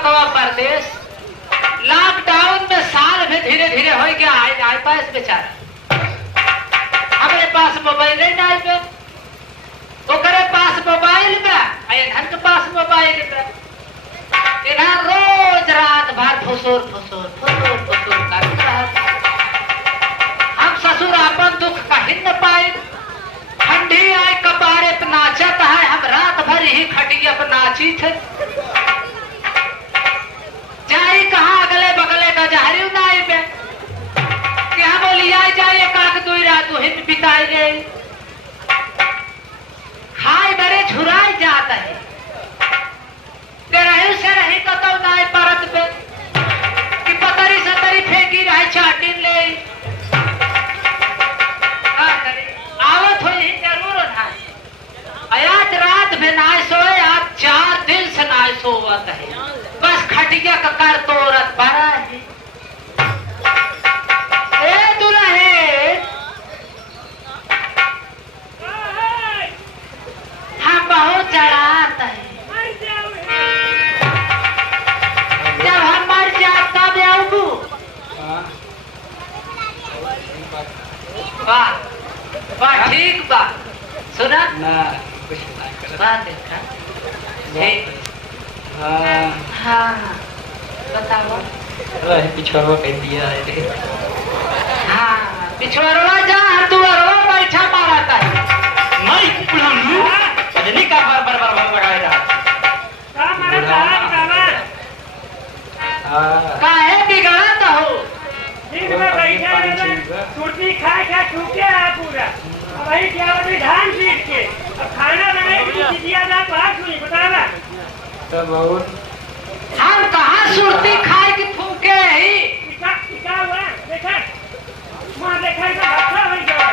दीपकवा परदेश लॉकडाउन में साल में धीरे धीरे हो गया आए पास बेचारा हमारे पास मोबाइल नहीं पे ओकरे पास मोबाइल में धन के पास मोबाइल में इधर रोज रात भर फुसूर फुसूर फुसूर फुसूर करते रहते। हम ससुर अपन दुख कहीं न पाए ठंडी आए कपारे पे नाचत है हम रात भर ही खटिया पे नाची थे जाई कहाँ अगले बगले का जहरी उनाई पे क्या बोली आई जाए काक दुई रात हित बिताई गई खाए बड़े झुराई जाता है रही से रही कतौ नाई परत पे कि पतरी सतरी फेंकी रहे चाटिन ले आवत हुई जरूर आज रात में नाय सोए आज 4 दिन से नाय सोवत है बस खटिया का कर तोरत बड़ा है ए दुल्हे हम बहुत जड़ात है जब हम मर जाए तब आऊँ वाह वाह ठीक बा सुना ना कुछ ना कर बात देखा ठीक हाँ बताओ रहे पिछड़वा कह दिया है रे हाँ पिछड़वा जा तू अरवा बैठा मारता है नहीं पुलनु अजनी का बार बार बार लगाए रहा का मारा बाबा हां काहे बिगड़त हो दिन में बैठा रहना छुट्टी खा छूटे है पूरा अब वही क्या होती धान पीट के अब खाना बनाए की दिया ना बात हुई बतावा तो बहुत हम कहाँ सुरती खाए की फूके ही टिका हुआ देखा मां देखा तो अच्छा हो गया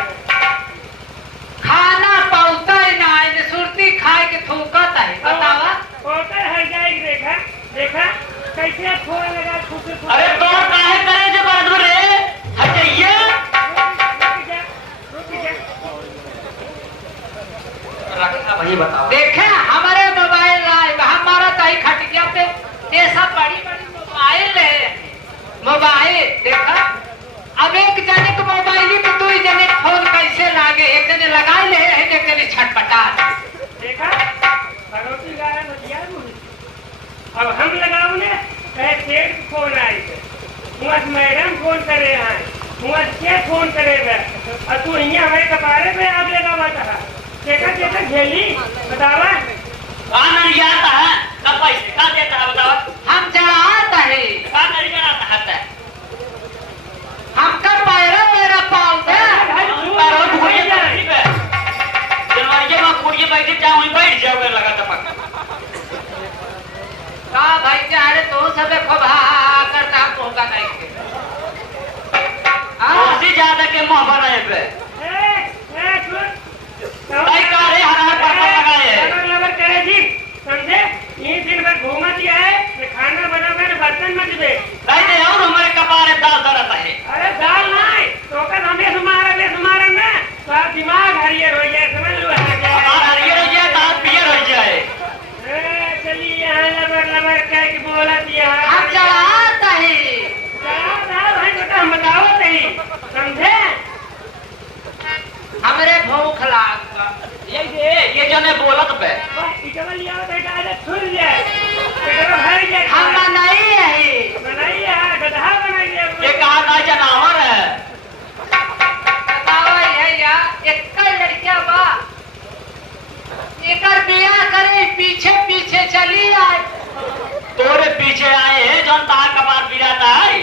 खाना पौता ही ना है सुरती खाए के थूकत है बतावा होटल हर जाएगी देखा देखा कैसे फोन लगा खुद अरे तो काहे करे जे बात रे हटइए रखा वही बताओ देखे हमारे मोबाइल हमारा तही खटिया पे ये सब बड़ी बड़ी मोबाइल है मोबाइल देखा अब एक जने के मोबाइल पे 2 जने फोन कैसे लागे एक जने लगा ले एक जने छटपटा देखा भगवती गाय बतिया अब हम लगाओ ने कहे सेठ फोन आई वहाँ मैडम फोन करे हैं वहाँ के फोन करेगा और तू यहाँ हमारे कपारे पे आ देगा बता देखा कैसा झेली बतावा आनंद आता है कब पैसे का देता है बताओ हम चढ़ाता है का नहीं कराता है हमका पैरा मेरा पाँव दे पैरों भूलिए नहीं पे जनवरी में कुड़िए बैठे जाओ वहीं बैठ जाओगे लगा टपक का भाई चाहे तो सब खोभा करता होगा नहीं के उससे ज्यादा के मुंह बनाए पे नहीं का रे हरा पापा लगाए लबर करे जी समझे ये दिन भर घूमा दिया है खाना बना कर बर्तन मत दे नहीं नहीं और हमारे कपारे दाल दरत है अरे दाल नहीं तो कर हमें सुमारा ना तो आप दिमाग हरियर हो जाए समझ लो हमारा हरियर हो जाए दाल पियर हो जाए चलिए यहाँ लबर कह के बोला दिया हम चढ़ाता है भाई बेटा हम बताओ नहीं समझे हमरे भूख लाग ये जने बोलत पे इटवा लिया बेटा अरे छुल जाए बेटा भर जाए हम बनाई है बनाई है गधा बनाई है ये कहा ना जनावर है बताओ भैया एक लड़कियां बा एकर बियाह करे पीछे पीछे चली आए तोरे पीछे आए हैं जौन तार कपार पिराता है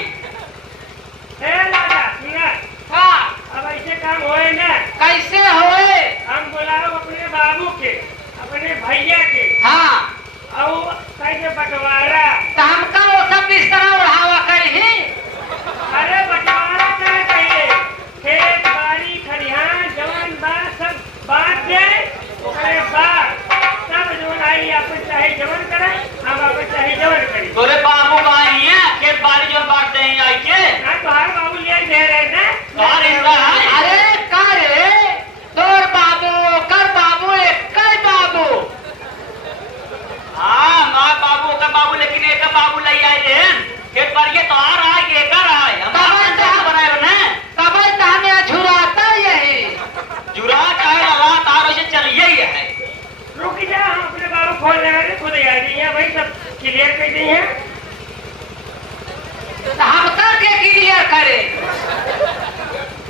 लागा सुना हाँ अब ऐसे काम होए ना कैसे होए हम बुलाओ अपने बाबू के अपने भैया के हाँ और कैसे बंटवारा तो हमका वो सब बिस्तर उड़ावा कर ही अरे बंटवारा क्या कहिए खेत बाड़ी खलिहान जवान बात सब बात दे ओकरे बाद सब जो आई अपन चाहे जवन करे हम अपन चाहे जवन करी तोरे बाबू भाई है खेत बाड़ी जो बांटते हैं आई के ना तुम्हारे बाबू ले दे रहे ना बाहर इसका है अरे करे तोर बाबू कर बाबू एक कर बाबू हाँ माँ बाबू का बाबू लेकिन फोन लगा दे खुद आ गई है भाई सब क्लियर कर दी है। हम करके क्लियर करे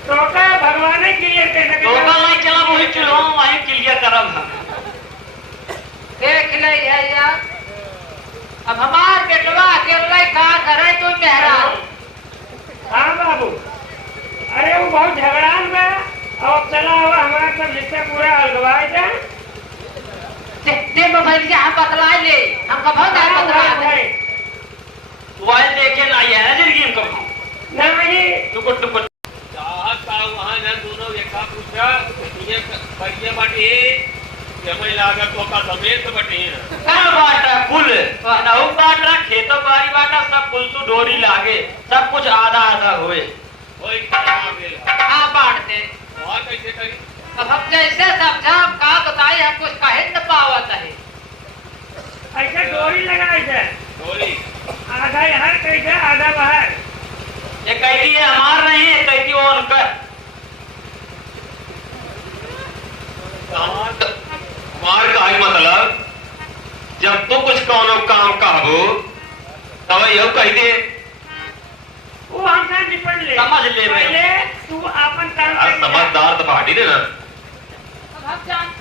तो का भगवान ने क्लियर कर सके तो का नहीं चला वही चलो वही क्लियर करब हम। देख ले यार अब हमार बेटवा अकेला का करे तो मेहरा। हाँ बाबू अरे वो बहुत झगड़ान बा अब चला हुआ हमारा सब रिश्ता पूरा अलगवाए जा ते मोबाइल के हम बतला ले हम कब बतला दे मोबाइल लेके ना आया है जिंदगी में कब नहीं टुकुर टुकुर चाहत का वहाँ न दोनों एका पूछा ये करिए बाटी समय लागत तो का समेत बटे कर बाटा कुल नहु बाटा खेतो बाड़ी बाटा सब कुल तो डोरी लागे सब कुछ आधा आधा हुए ओए कहाँ गेल हाँ बांट दे। वहाँ कैसे करी अब हम जैसे समझा हम का बताए हम कुछ कहे न पावत है। ऐसे डोरी लगाई थे डोरी आधा यहाँ कैसे आधा बाहर ये कहती है हमार नहीं है कहती वो उनका हमार का ही मतलब जब तू कुछ कौनो काम कहबो तब यह कह दे वो हमसे निपट ले समझ ले मैं। पहले तू अपन काम आज कर समझदार तो बाटी ने ना अब हम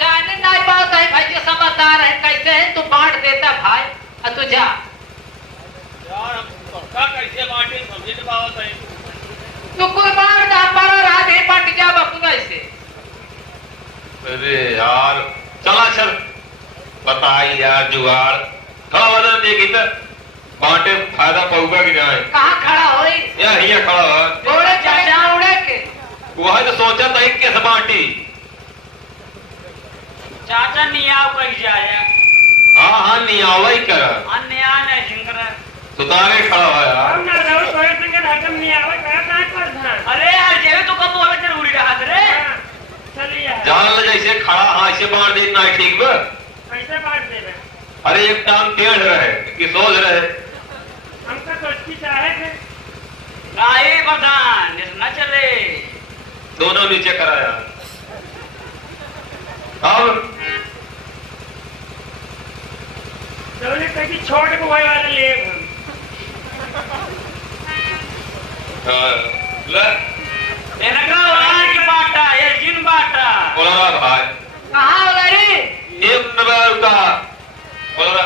जाने नहीं पाता है भाई जो समझदार है कैसे है तू बांट देता भाई और तू जा यार हम पक्का कैसे बाटे समझ नहीं पावत है तू कोई बांट दा पर रात है बंट जा बापू ऐसे। अरे यार चला चल बताई यार जुगाड़ खड़ा हो जाए देखी तो बांटे फायदा पहुंगा कि नहीं कहाँ खड़ा होई यार हिया खड़ा हो जोड़े चाचा उड़े के वह तो सोचा था कि कैसे बांटी चाचा नियाव कह जाए हाँ हाँ नहीं आवा ही कर अन्य नहीं जिंगर सुतारे खड़ा हो यार हम ना रहो सोए संग हटम नहीं आवे कहा कहां पर ध्यान अरे यार जेवे तो कब बोले जरूरी रहा रे हाँ, चलिए जान ले जैसे खड़ा हाँ ऐसे बांट देना है ठीक बा कैसे बांट दे रहे अरे एक टांग टेढ़ रहे कि सोच रहे हम तो सोचती चाहे थे गाये बदान न चले दोनों नीचे कराया अब दोनों कभी छोड़ के वही वाले ले हम ले इनका वाला की बाटा ये जिन बाटा बोला भाई कहाँ हो रे एक नंबर का बोला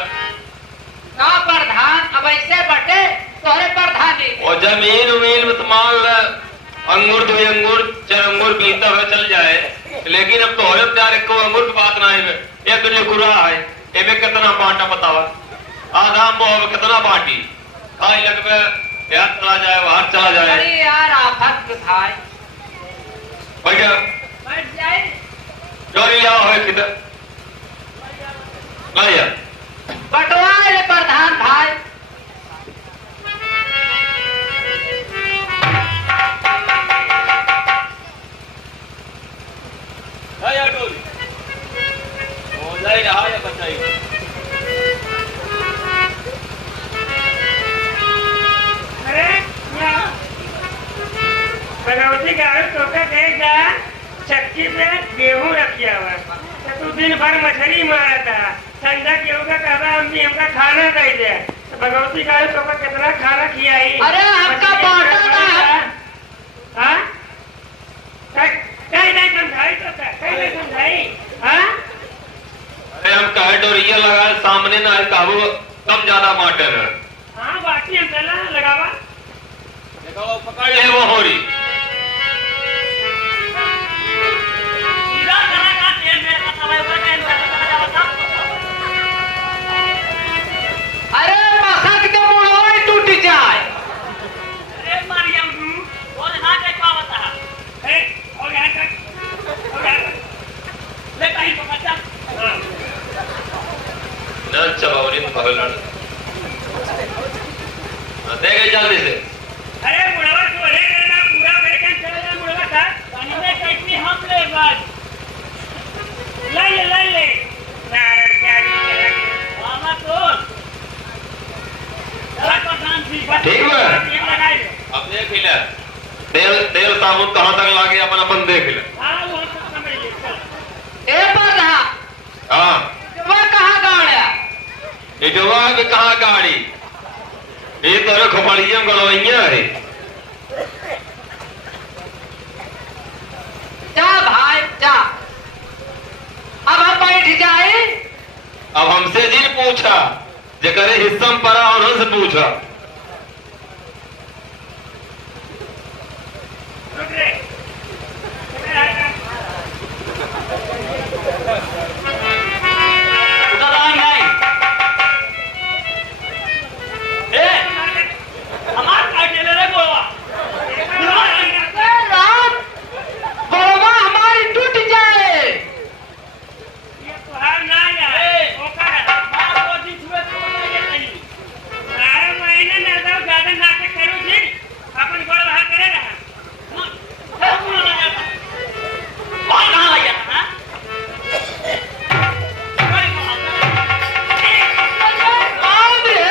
का प्रधान अब ऐसे बटे तोहरे प्रधानी और जमीन उमीन में तो मान ले अंगूर दो अंगूर चार अंगूर पीता हुआ चल जाए लेकिन अब तो औरत जा को अंगूर की बात ना है एक जो कुरा है एमे कितना बांटा बतावा आधा मोह कितना बांटी खाई लगवे यार चला जाए बाहर चला जाए अरे यार आफत भाई भैया बैठ जाए चोरी आओ है किधर भैया बटवा रे प्रधान भाई है यार डोली हो जाए रहा या बताइए अरे यहाँ भगवती गाड़ी टोका देख जा चक्की पे गेहूं रखिया हुआ तो तू दिन भर मछली मारा था संध्या गेहूं का कहता हमका खाना दे दे तो भगवती गाड़ी टोका कितना खाना खियाई अरे हमका बांटा ना हाँ कहीं नहीं समझाई तो कहीं नहीं समझाई हाँ अरे हम कहे डोरिया लगा सामने ना काबू कम ज्यादा माटर है हाँ बाकी हम चला लगावा देखो पकड़ ले वो हो रही सीधा करा का तेल मेरे का समय ऊपर का इनका चला जाता अरे मसक के मुड़ोई टूट जाए अरे मरियम तू और ना देख पावता अरे और यहाँ तक और यहाँ तक ले कहीं पकड़ जा हाँ न चबावरी तो पकड़ देखे जल्दी से अरे मुड़वा चोरे करना पूरा करके चले जा मुड़वा था पानी में कैसी हम ले बात ले नारायण क्या नहीं मामा तो चला प्रधान जी ठीक है। लगाई अब देख ले तेल साबुन कहाँ तक लागे अपन देख ले हाँ वो सब समझ ले चल ए प्रधान हाँ वो ये जवाब कहाँ गाड़ी ये तो खोपड़िया गलवैया है। जा भाई जा, अब हम बैठ जाए। अब हमसे जिन पूछा जकरे हिस्सा में पड़ा और से पूछा। रुक रे। उधर आ नहीं ए हमार काटे ले रे गोवा राम गोवा हमारी टूट जाए। ये तुहार ना जाए ओकर मार को जी छुए तो ये नहीं 12 महीने ना दो ज्यादा नाटक करो जी अपन गोड़ वहां करे रहा बात कहां लग गया हां राम रे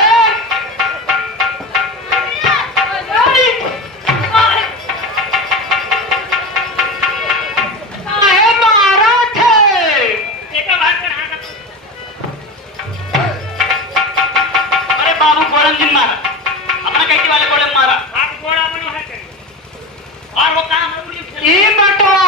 काहे मारा थे? एक बात कर हां अरे बाबू गोड़म जिन मारा अपना कहती वाले गोड़म मारा हाथ गोड़ अपन वहां करे और वो कहां ई बटवा